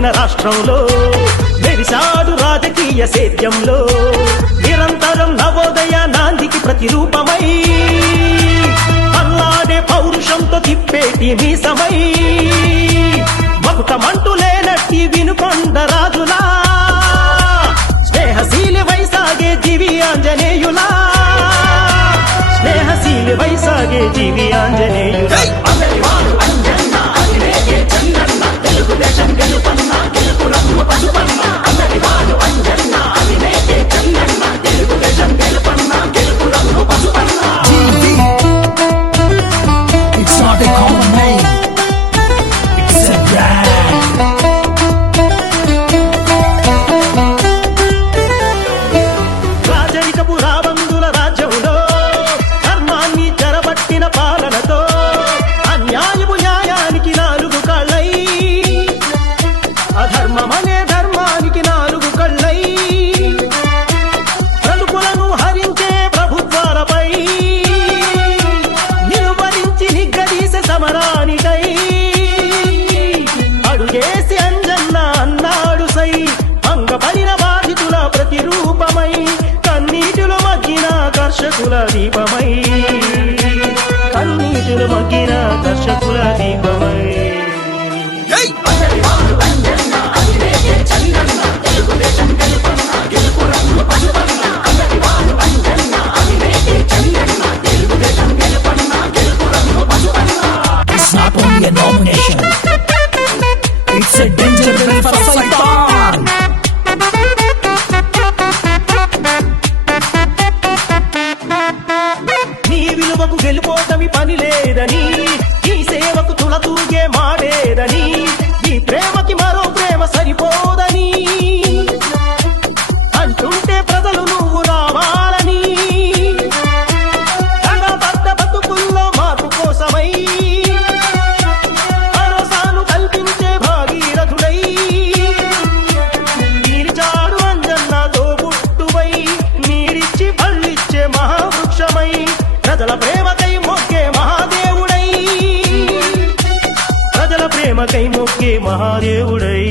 పుట్టిన రాష్ట్రంలో మెరిశాడు రాజకీయ సేద్యంలో నిరంతరం నవోదయ నాందికి ప్రతిరూపమై అల్లాడే పౌరుషంతో తిప్పేటి మీసమై మకుటమంటూ లేనట్టి వినుకొండ రాజులా స్నేహశీలి వైసాగే జీవి ఆంజనేయులా స్నేహశీలి వైసాగే జీవి ఆంజనేయులా రాజరికపు రాబందుల రాజ్యంలో ధర్మాన్ని చెరబట్టిన పాలనతో అన్యాయపు న్యాయానికి నాలుగు కళ్ళై అధర్మమనే ధర్మానికి నాలుగు కళ్ళై ప్రలుపులను హరించే ప్రభుత్వాలపై నిలువరించి నిగ్గదీసే సమరానికై అడుగేసి అంజన్న అన్నాడు సై అంగపడిన బాధితుల ప్రతిరూపమై కన్నీటిలో మగ్గిన కర్షకుల దీపమై కన్నీటిలో మగ్గిన కర్షకుల దీపమై It's not only a nomination, it's a danger bell for Saitan. నీ విలువకు గెలుపోటమి పని లేదని నీ సేవకు తులతూగే మాడేదని నీ ప్రేమకి మరో ప్రేమ సరిపోదని అంటుంటే ప్రజలు నువ్వు రావాలని తగబడ్డ బతుకుల్లో మార్పు కోసమై భరోసాను కల్పించే భాగీరథుడై నీరిచాడు అంజన్నతో బుట్టువై నీరిచ్చి పళ్ళిచ్చే మహావృక్షమై ప్రజల ప్రేమకై మొక్కే మహాదేవుడై ప్రజల ప్రేమకై మొక్కే మహాదేవుడై